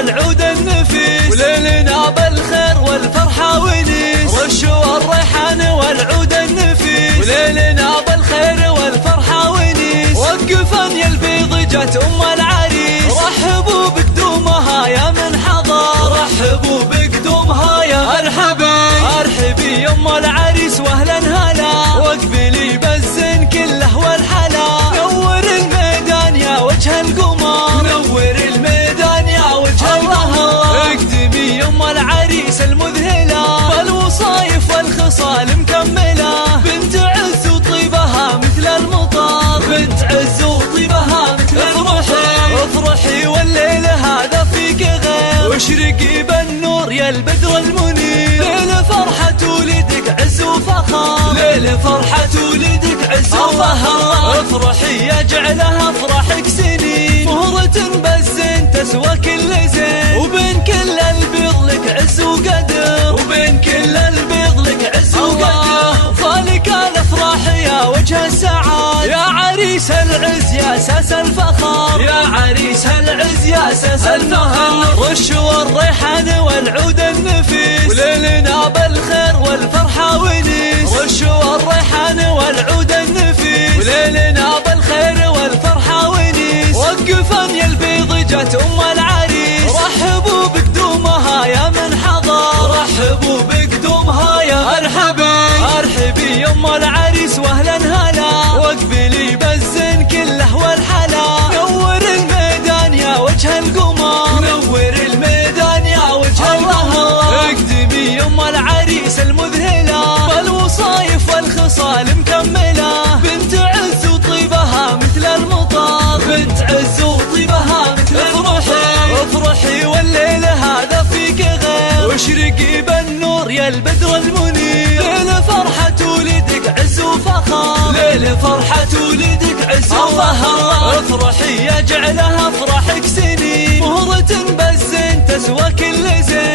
والعود النفيس، وليلنا بالخير والفرحة ونيس. رشوا الريحان والعود النفيس، وليلنا بالخير والفرحة ونيس. وقفن يا البيض جت العريس، رحبوا بقدومها يا من حضر، رحبوا بقدومها يا مرحبا. ارحبي يا العريس واهلا هلا، واقبلي بالزين كله والحلا. نور الميدان يا وجه القمر، نور الميدان يا وجه القمر. اقدمي يا العريس المذهلة، بالوصايف والخصال مكملة. بنت عز وطيبها مثل المطر، بنت عز وطيبها مثل المطر. افرحي والليل هذا فيك غير، واشرقي بالنور يا البدر المنير. ليل فرحة ولدك عز وفخر، ليل فرحة ولدك عز وفخر. افرحي يا جعلها افراحك سنين، مهرة بالزين تسوى كل زين. وبين كل البيض لك عز وقدر، وبين كل البيض لك عز وقدر. فالك الافراح يا وجه السعاد، يا عريس العز يا اساس الفخر، يا عريس العز يا اساس الفخر. رشوا الريحان والعود النفيس، وليلنا بالخير والفرحة ونيس. رشوا الريحان والعود النفيس، وليلنا بالخير والفرحة ونيس. وقفن يا البيض جت العريس، رحبوا بقدومها يا من حضر، رحبوا بقدومها يا مرحبا. ارحبي يا العريس واهلا هلا، واقبلي بالزين كله والحلا. نور الميدان يا وجه القمر، نور الميدان يا وجه القمر. اقدمي يا العريس المذهلة، بالوصايف والخصال مكملة. بنت عز وطيبها مثل المطر، بنت عز وطيبها مثل المطر. افرحي والليل هذا فيك غير، واشرقي بالنور يا البدر المنير. ليل فرحة ولدك عز وفخر، ليل فرحة ولدك عز وفخر. افرحي يا جعلها افراحك سنين، مهرة بالزين تسوى كل زين.